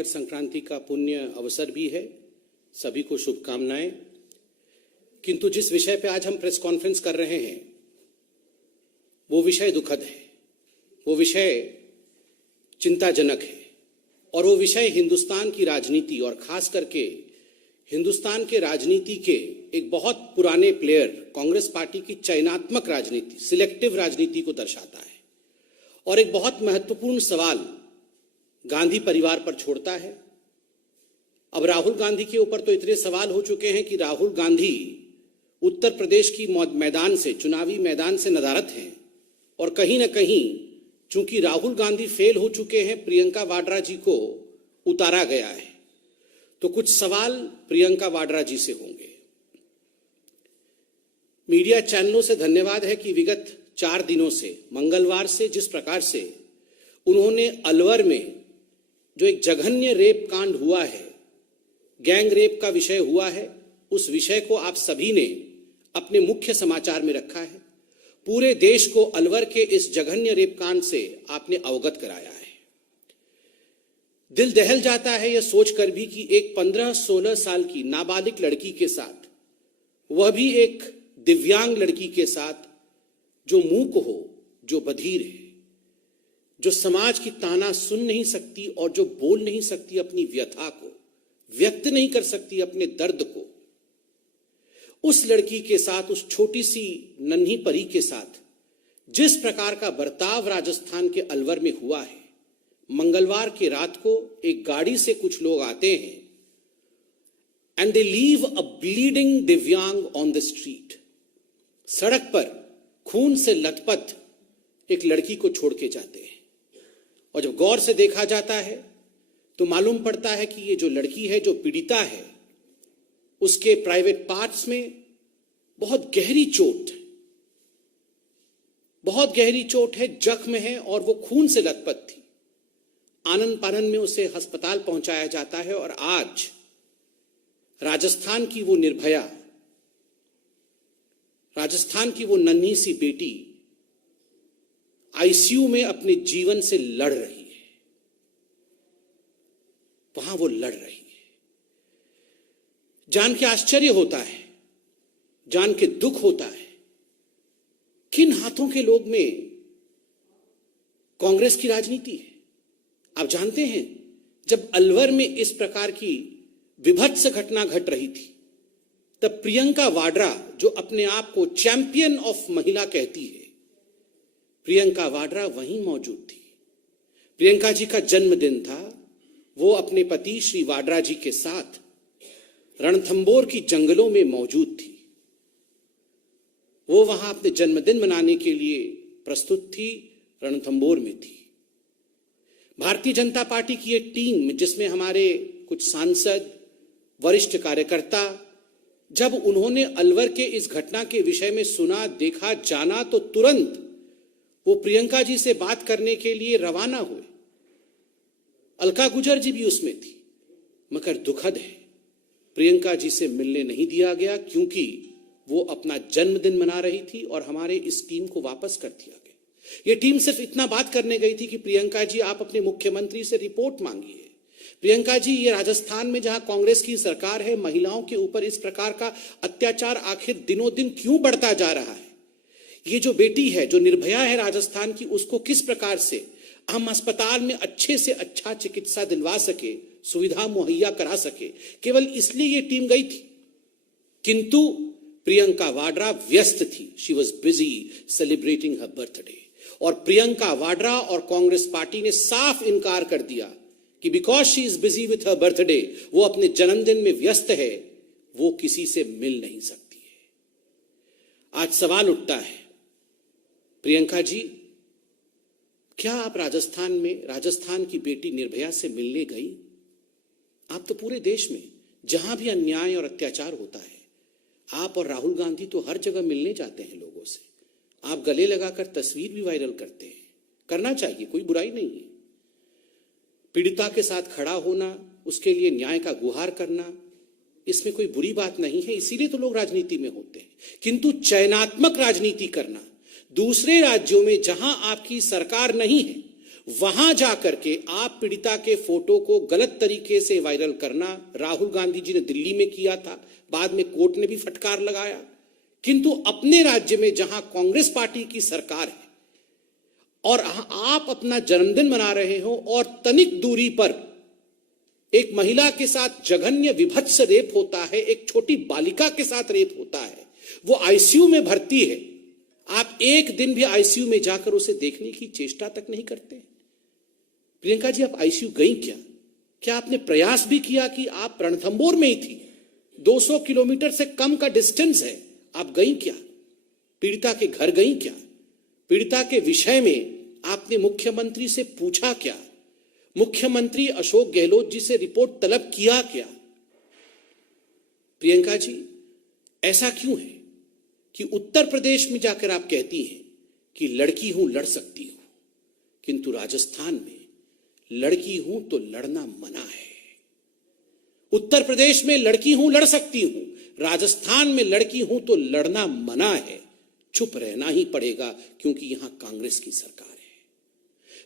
मकर संक्रांति का पुण्य अवसर भी है। सभी को शुभकामनाएं। किंतु जिस विषय पे आज हम प्रेस कॉन्फ्रेंस कर रहे हैं वो विषय दुखद है, वो विषय चिंताजनक है और वो विषय हिंदुस्तान की राजनीति और खास करके हिंदुस्तान के राजनीति के एक बहुत पुराने प्लेयर कांग्रेस पार्टी की चयनात्मक राजनीति, सिलेक्टिव राजनीति को दर्शाता है और एक बहुत महत्वपूर्ण सवाल गांधी परिवार पर छोड़ता है। अब राहुल गांधी के ऊपर तो इतने सवाल हो चुके हैं कि राहुल गांधी उत्तर प्रदेश की मैदान से, चुनावी मैदान से नदारद हैं और कहीं ना कहीं चूंकि राहुल गांधी फेल हो चुके हैं, प्रियंका वाड्रा जी को उतारा गया है, तो कुछ सवाल प्रियंका वाड्रा जी से होंगे। मीडिया चैनलों से धन्यवाद है कि विगत 4 दिनों से, मंगलवार से जिस प्रकार से उन्होंने अलवर में जो एक जघन्य रेप कांड हुआ है, गैंग रेप का विषय हुआ है, उस विषय को आप सभी ने अपने मुख्य समाचार में रखा है। पूरे देश को अलवर के इस जघन्य रेप कांड से आपने अवगत कराया है। दिल दहल जाता है यह सोचकर भी कि एक 15-16 साल की नाबालिग लड़की के साथ, वह भी एक दिव्यांग लड़की के साथ, जो मूक हो, जो बधिर है, जो समाज की ताना सुन नहीं सकती और जो बोल नहीं सकती, अपनी व्यथा को व्यक्त नहीं कर सकती, अपने दर्द को, उस लड़की के साथ, उस छोटी सी नन्ही परी के साथ जिस प्रकार का बर्ताव राजस्थान के अलवर में हुआ है। मंगलवार की रात को एक गाड़ी से कुछ लोग आते हैं and they leave a bleeding दिव्यांग ऑन द स्ट्रीट। सड़क पर खून से लथपथ एक लड़की को छोड़ के जाते हैं और जब गौर से देखा जाता है तो मालूम पड़ता है कि ये जो लड़की है, जो पीड़िता है, उसके प्राइवेट पार्ट्स में बहुत गहरी चोट है, जख्म है और वो खून से लथपथ थी। आनन पानन में उसे अस्पताल पहुंचाया जाता है और आज राजस्थान की वो निर्भया, राजस्थान की वो नन्ही सी बेटी आईसीयू में अपने जीवन से लड़ रही है। वहां वो लड़ रही है। जान के आश्चर्य होता है, जान के दुख होता है, किन हाथों के लोग में कांग्रेस की राजनीति है। आप जानते हैं, जब अलवर में इस प्रकार की विभत्स घटना घट रही थी, तब प्रियंका वाड्रा, जो अपने आप को चैंपियन ऑफ महिला कहती है, प्रियंका वाड्रा वहीं मौजूद थी। प्रियंका जी का जन्मदिन था। वो अपने पति श्री वाड्रा जी के साथ रणथंबोर की जंगलों में मौजूद थी। वो वहां अपने जन्मदिन मनाने के लिए प्रस्तुत थी, रणथंबोर में थी। भारतीय जनता पार्टी की एक टीम, जिसमें हमारे कुछ सांसद, वरिष्ठ कार्यकर्ता, जब उन्होंने अलवर के इस घटना के विषय में सुना, देखा, जाना, तो तुरंत वो प्रियंका जी से बात करने के लिए रवाना हुए। अलका गुजर जी भी उसमें थी। मगर दुखद है, प्रियंका जी से मिलने नहीं दिया गया क्योंकि वो अपना जन्मदिन मना रही थी और हमारे इस टीम को वापस कर दिया गया। ये टीम सिर्फ इतना बात करने गई थी कि प्रियंका जी, आप अपने मुख्यमंत्री से रिपोर्ट मांगिए। प्रियंका जी, ये राजस्थान में जहां कांग्रेस की सरकार है, महिलाओं के ऊपर इस प्रकार का अत्याचार आखिर दिनों दिन क्यों बढ़ता जा रहा है? ये जो बेटी है, जो निर्भया है राजस्थान की, उसको किस प्रकार से हम अस्पताल में अच्छे से अच्छा चिकित्सा दिलवा सके, सुविधा मुहैया करा सके, केवल इसलिए ये टीम गई थी। किंतु प्रियंका वाड्रा व्यस्त थी। She was busy celebrating her birthday. और प्रियंका वाड्रा और कांग्रेस पार्टी ने साफ इनकार कर दिया कि because she is busy with her birthday, वो अपने जन्मदिन में व्यस्त है, वो किसी से मिल नहीं सकती है। आज सवाल उठता है, प्रियंका जी, क्या आप राजस्थान की बेटी निर्भया से मिलने गई? आप तो पूरे देश में जहां भी अन्याय और अत्याचार होता है, आप और राहुल गांधी तो हर जगह मिलने जाते हैं लोगों से। आप गले लगाकर तस्वीर भी वायरल करते हैं। करना चाहिए, कोई बुराई नहीं है। पीड़िता के साथ खड़ा होना, उसके लिए न्याय का गुहार करना, इसमें कोई बुरी बात नहीं है। इसीलिए तो लोग राजनीति में होते हैं। किंतु चयनात्मक राजनीति करना, दूसरे राज्यों में जहां आपकी सरकार नहीं है वहां जाकर के आप पीड़िता के फोटो को गलत तरीके से वायरल करना, राहुल गांधी जी ने दिल्ली में किया था, बाद में कोर्ट ने भी फटकार लगाया। किंतु अपने राज्य में जहां कांग्रेस पार्टी की सरकार है और आप अपना जन्मदिन मना रहे हो और तनिक दूरी पर एक महिला के साथ जघन्य विभत्स रेप होता है, एक छोटी बालिका के साथ रेप होता है, वो आईसीयू में भर्ती है, आप एक दिन भी आईसीयू में जाकर उसे देखने की चेष्टा तक नहीं करते। प्रियंका जी, आप आईसीयू गई क्या? क्या आपने प्रयास भी किया कि आप रणथंभौर में ही थी, 200 किलोमीटर से कम का डिस्टेंस है, आप गई क्या? पीड़िता के घर गई क्या? पीड़िता के विषय में आपने मुख्यमंत्री से पूछा क्या? मुख्यमंत्री अशोक गहलोत जी से रिपोर्ट तलब किया क्या? प्रियंका जी, ऐसा क्यों है कि उत्तर प्रदेश में जाकर आप कहती हैं कि लड़की हूं, लड़ सकती हूं, किंतु राजस्थान में लड़की हूं तो लड़ना मना है। उत्तर प्रदेश में लड़की हूं, लड़ सकती हूं, राजस्थान में लड़की हूं तो लड़ना मना है। चुप रहना ही पड़ेगा क्योंकि यहां कांग्रेस की सरकार है।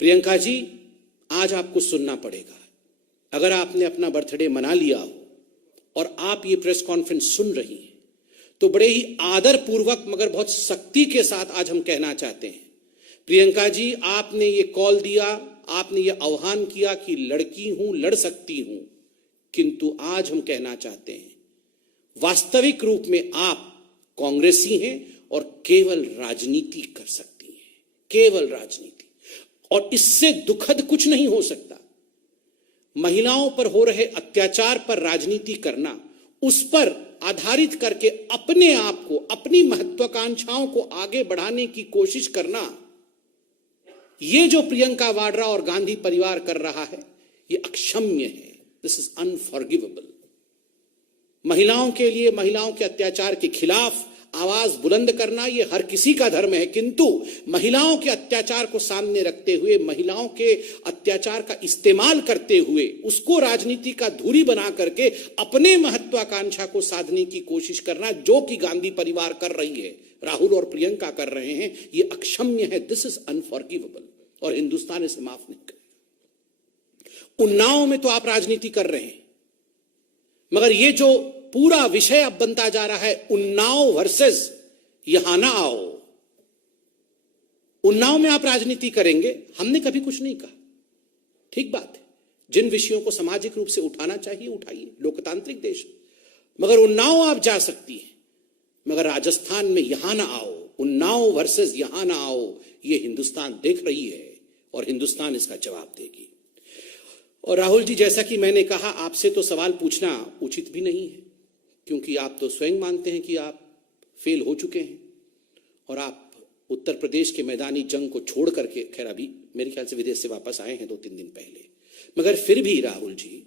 प्रियंका जी, आज आपको सुनना पड़ेगा। अगर आपने अपना बर्थडे मना लिया हो और आप ये प्रेस कॉन्फ्रेंस सुन रही हैं, तो बड़े ही आदर पूर्वक मगर बहुत सख्ती के साथ आज हम कहना चाहते हैं, प्रियंका जी, आपने ये कॉल दिया, आपने ये आह्वान किया कि लड़की हूं, लड़ सकती हूं, किंतु आज हम कहना चाहते हैं वास्तविक रूप में आप कांग्रेसी हैं और केवल राजनीति कर सकती हैं, केवल राजनीति। और इससे दुखद कुछ नहीं हो सकता। महिलाओं पर हो रहे अत्याचार पर राजनीति करना, उस पर आधारित करके अपने आप को, अपनी महत्वाकांक्षाओं को आगे बढ़ाने की कोशिश करना, ये जो प्रियंका वाड्रा और गांधी परिवार कर रहा है, ये अक्षम्य है। This is unforgivable. महिलाओं के लिए, महिलाओं के अत्याचार के खिलाफ आवाज बुलंद करना ये हर किसी का धर्म है, किंतु महिलाओं के अत्याचार को सामने रखते हुए, महिलाओं के अत्याचार का इस्तेमाल करते हुए, उसको राजनीति का धुरी बना करके अपने महत्वाकांक्षा को साधने की कोशिश करना, जो कि गांधी परिवार कर रही है, राहुल और प्रियंका कर रहे हैं, ये अक्षम्य है। दिस इज अनफॉरगिवेबल और हिंदुस्तान इसे माफ नहीं करेगा। उन्नाव में तो आप राजनीति कर रहे हैं, मगर ये जो पूरा विषय अब बनता जा रहा है, उन्नाव वर्सेस यहां ना आओ, उन्नाव में आप राजनीति करेंगे, हमने कभी कुछ नहीं कहा, ठीक बात है। जिन विषयों को सामाजिक रूप से उठाना चाहिए उठाइए, लोकतांत्रिक देश, मगर उन्नाव आप जा सकती हैं, मगर राजस्थान में यहां ना आओ। उन्नाव वर्सेस यहां ना आओ, ये हिंदुस्तान देख रही है और हिंदुस्तान इसका जवाब देगी। और राहुल जी, जैसा कि मैंने कहा, आपसे तो सवाल पूछना उचित भी नहीं है, क्योंकि आप तो स्वयं मानते हैं कि आप फेल हो चुके हैं और आप उत्तर प्रदेश के मैदानी जंग को छोड़ करके, खैर अभी मेरे ख्याल से विदेश से वापस आए हैं 2-3 दिन पहले, मगर फिर भी राहुल जी,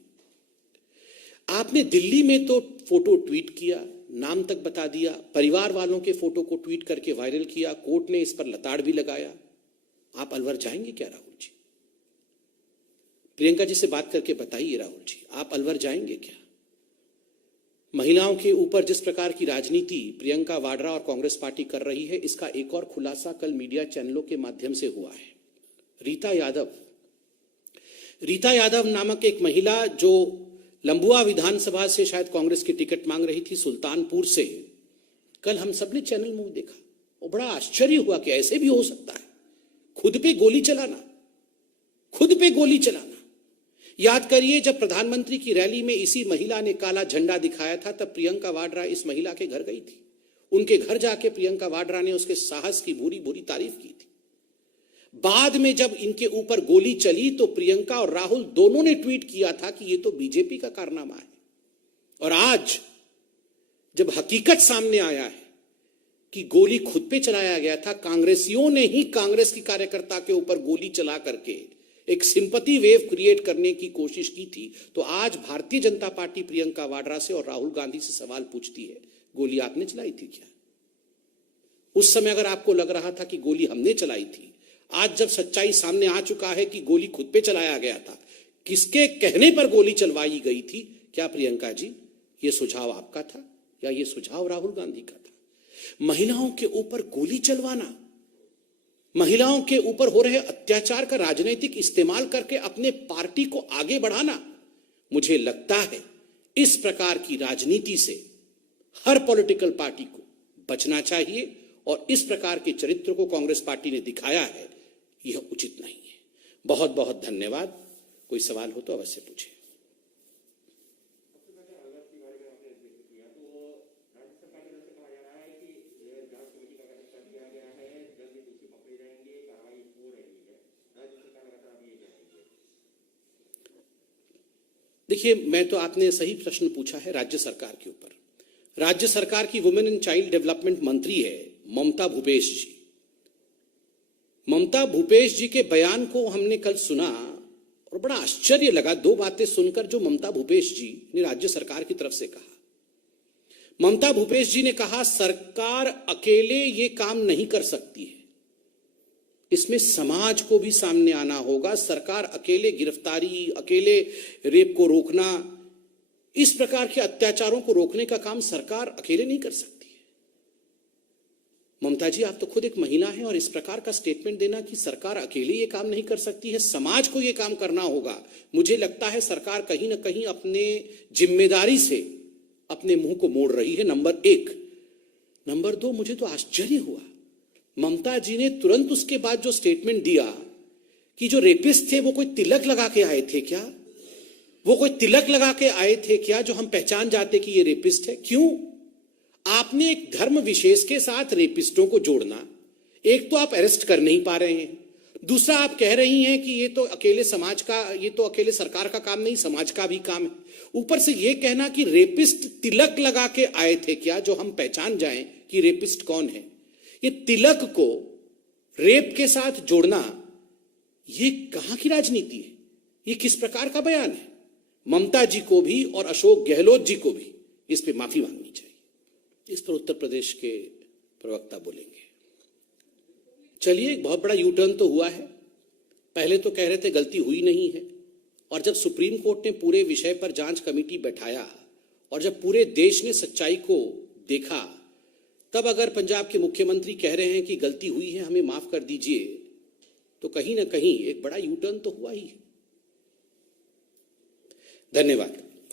आपने दिल्ली में तो फोटो ट्वीट किया, नाम तक बता दिया, परिवार वालों के फोटो को ट्वीट करके वायरल किया, कोर्ट ने इस पर लताड़ भी लगाया। आप अलवर जाएंगे क्या राहुल जी? प्रियंका जी से बात करके बताइए राहुल जी, आप अलवर जाएंगे क्या? महिलाओं के ऊपर जिस प्रकार की राजनीति प्रियंका वाड्रा और कांग्रेस पार्टी कर रही है, इसका एक और खुलासा कल मीडिया चैनलों के माध्यम से हुआ है। रीता यादव नामक एक महिला, जो लंबुआ विधानसभा से शायद कांग्रेस की टिकट मांग रही थी, सुल्तानपुर से, कल हम सब ने चैनल में देखा और बड़ा आश्चर्य हुआ कि ऐसे भी हो सकता है, खुद पे गोली चलाना, खुद पे गोली चलाना। याद करिए, जब प्रधानमंत्री की रैली में इसी महिला ने काला झंडा दिखाया था, तब प्रियंका वाड्रा इस महिला के घर गई थी। उनके घर जाके प्रियंका वाड्रा ने उसके साहस की भूरी भूरी तारीफ की थी। बाद में जब इनके ऊपर गोली चली तो प्रियंका और राहुल दोनों ने ट्वीट किया था कि ये तो बीजेपी का कारनामा है। और आज जब हकीकत सामने आया है कि गोली खुद पे चलाया गया था, कांग्रेसियों ने ही कांग्रेस की कार्यकर्ता के ऊपर गोली चला करके एक सिंपैथी वेव क्रिएट करने की कोशिश की थी, तो आज भारतीय जनता पार्टी प्रियंका वाड्रा से और राहुल गांधी से सवाल पूछती है, गोली आपने चलाई थी क्या? उस समय अगर आपको लग रहा था कि गोली हमने चलाई थी, आज जब सच्चाई सामने आ चुका है कि गोली खुद पे चलाया गया था, किसके कहने पर गोली चलवाई गई थी, क्या प्रियंका जी ये सुझाव आपका था या ये सुझाव राहुल गांधी का था? महिलाओं के ऊपर गोली चलवाना, महिलाओं के ऊपर हो रहे अत्याचार का राजनीतिक इस्तेमाल करके अपने पार्टी को आगे बढ़ाना, मुझे लगता है इस प्रकार की राजनीति से हर पॉलिटिकल पार्टी को बचना चाहिए और इस प्रकार के चरित्र को कांग्रेस पार्टी ने दिखाया है, यह उचित नहीं है। बहुत बहुत धन्यवाद। कोई सवाल हो तो अवश्य पूछें। देखिए, मैं तो आपने सही प्रश्न पूछा है राज्य सरकार के ऊपर। राज्य सरकार की वुमेन एंड चाइल्ड डेवलपमेंट मंत्री है ममता भूपेश जी। ममता भूपेश जी के बयान को हमने कल सुना और बड़ा आश्चर्य लगा दो बातें सुनकर जो ममता भूपेश जी ने राज्य सरकार की तरफ से कहा। ममता भूपेश जी ने कहा सरकार अकेले ये काम नहीं कर सकती है, इसमें समाज को भी सामने आना होगा। सरकार अकेले गिरफ्तारी, अकेले रेप को रोकना, इस प्रकार के अत्याचारों को रोकने का काम सरकार अकेले नहीं कर सकती है। ममता जी, आप तो खुद एक महिला हैं और इस प्रकार का स्टेटमेंट देना कि सरकार अकेले ये काम नहीं कर सकती है, समाज को ये काम करना होगा, मुझे लगता है सरकार कहीं ना कहीं अपने जिम्मेदारी से अपने मुंह को मोड़ रही है, नंबर एक। नंबर दो, मुझे तो आश्चर्य हुआ ममता जी ने तुरंत उसके बाद जो स्टेटमेंट दिया कि जो रेपिस्ट थे वो कोई तिलक लगा के आए थे क्या? वो कोई तिलक लगा के आए थे क्या जो हम पहचान जाते कि ये रेपिस्ट है? क्यों? आपने एक धर्म विशेष के साथ रेपिस्टों को जोड़ना, एक तो आप अरेस्ट कर नहीं पा रहे हैं, दूसरा आप कह रही हैं कि ये तो अकेले समाज का, ये तो अकेले सरकार का काम नहीं, समाज का भी काम है। ऊपर से ये कहना कि रेपिस्ट तिलक लगा के आए थे क्या जो हम पहचान जाएं कि रेपिस्ट कौन है। ये तिलक को रेप के साथ जोड़ना, ये कहां की राजनीति है? ये किस प्रकार का बयान है? ममता जी को भी और अशोक गहलोत जी को भी इस पे माफी मांगनी चाहिए। इस पर उत्तर प्रदेश के प्रवक्ता बोलेंगे। चलिए, एक बहुत बड़ा यू टर्न तो हुआ है। पहले तो कह रहे थे गलती हुई नहीं है, और जब सुप्रीम कोर्ट ने पूरे विषय पर जांच कमेटी बैठाया और जब पूरे देश ने सच्चाई को देखा, तब अगर पंजाब के मुख्यमंत्री कह रहे हैं कि गलती हुई है, हमें माफ कर दीजिए, तो कहीं ना कहीं एक बड़ा यू टर्न तो हुआ ही है। धन्यवाद।